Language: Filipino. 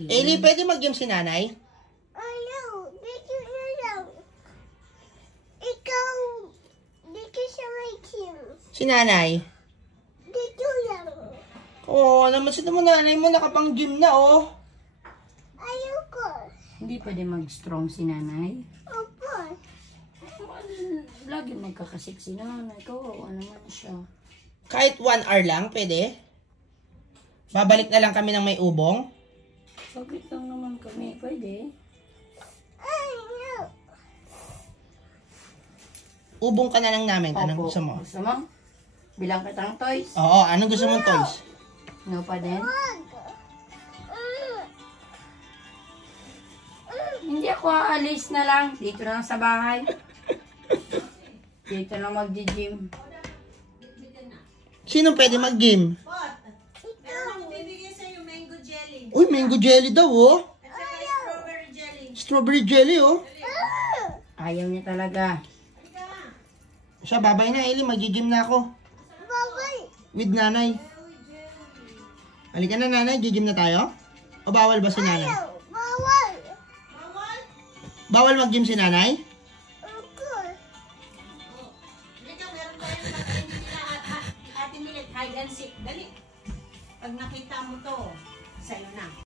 Eli, pwede mag-gym si nanay? Ayaw. Dito na lang. Ikaw. Dito sa may gym. Si nanay? Dito lang. Oo, naman si nanay mo nakapang-gym na, oh. Ayoko. Hindi pwede mag-strong si nanay. Opo. Lagi nagkakasik si nanay. Kawawa naman siya. Kahit 1 hour lang, pwede? Babalik na lang kami ng may ubong? Saglit lang naman kami. Pwede. Ayaw. Ubong ka na lang namin. Anong Opo. gusto mo? Gusto mo? Bilang kitang toys. Oo, anong gusto mong toys? No pa din? Wag. Hindi ako aalis na lang. Dito na lang sa bahay. Dito na mag-gym. Sino pwede mag-gym? Bibigyan sa'yo mango jelly. Uy, mango jelly daw, oh. At saka strawberry jelly. Strawberry jelly, oh. Ayaw niya talaga. Siya, babay na, Eli. Mag-gym na ako. Bawal. With nanay. Halika na, nanay. Gym na tayo? O bawal ba si nanay? Ayaw. Bawal. Bawal mag-gym si nanay? Opo. Halika, meron tayong pagkain nila at Ate Milet, hide and seek. Dali. Pag nakita mo to, sa'yo na.